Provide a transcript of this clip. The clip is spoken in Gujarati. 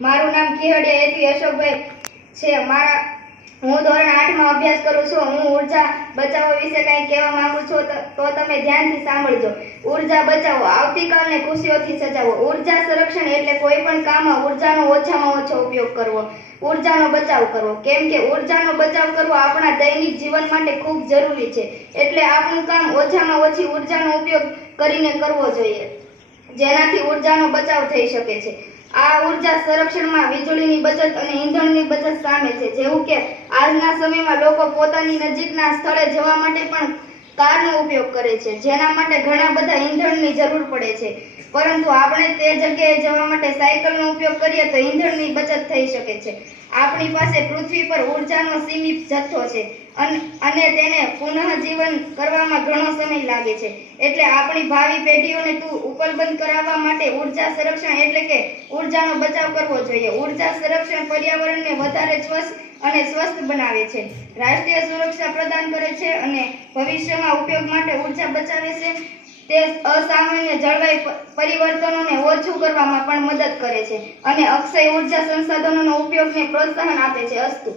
મારું નામ ખીહડિયા એસવી અશોકભાઈ છે. હું ધોરણ 8 માં અભ્યાસ કરું છું. હું ઉર્જા બચાવો વિશે કંઈ કહેવા માંગુ છું તો તમે ધ્યાનથી સાંભળજો. ઉર્જા બચાવો, આવતીકાલને ખુશીઓથી સજાવો. ઉર્જા સંરક્ષણ એટલે કોઈ પણ કામમાં ઉર્જાનો ઓછામાં ઓછો ઉપયોગ કરવો, ઉર્જાનો બચાવ કરવો. કેમ કે ઉર્જાનો બચાવ કરવો આપણા દૈનિક જીવન માટે ખૂબ જરૂરી છે. એટલે આપણું કામ ઓછામાં ઓછી ઉર્જાનો ઉપયોગ કરીને કરવો જોઈએ, જેનાથી ઉર્જાનો બચાવ થઈ શકે છે. આ ઉર્જા સંરક્ષણમાં વીજળીની બચત અને ઈંધણની બચત સામેલ છે. જેવું કે આજના સમયમાં લોકો પોતાની નજીકના સ્થળે જવા માટે પણ કારનો ઉપયોગ કરે છે, જેના માટે ઘણા બધા ઈંધણની જરૂર પડે છે. પરંતુ આપણે તે જગ્યાએ જવા માટે સાયકલનો ઉપયોગ કરીએ તો ઈંધણની બચત થઈ શકે છે. આપણી પાસે પૃથ્વી પર ઉર્જાનો સીમિત જથ્થો છે અને તેને પુનઃજીવન કરવામાં ઘણો સમય લાગે છે. એટલે આપણી ભાવિ પેઢીઓને ઉપલબ્ધ કરાવવા માટે ઉર્જા સંરક્ષણ એટલે કે ઉર્જાનો બચાવ કરવો જોઈએ. ઉર્જા સંરક્ષણ પર્યાવરણને વધારે સ્વસ્થ બનાવે છે, રાષ્ટ્રીય સુરક્ષા પ્રદાન કરે છે અને ભવિષ્યમાં ઉપયોગ માટે ઉર્જા બચાવે છે. તે અસામાન્ય જળવાયુ પરિવર્તનોને ઓછું કરવામાં પણ મદદ કરે છે અને અક્ષય ઉર્જા સંસાધનોનો ઉપયોગને પ્રોત્સાહન આપે છે. અસ્તુ.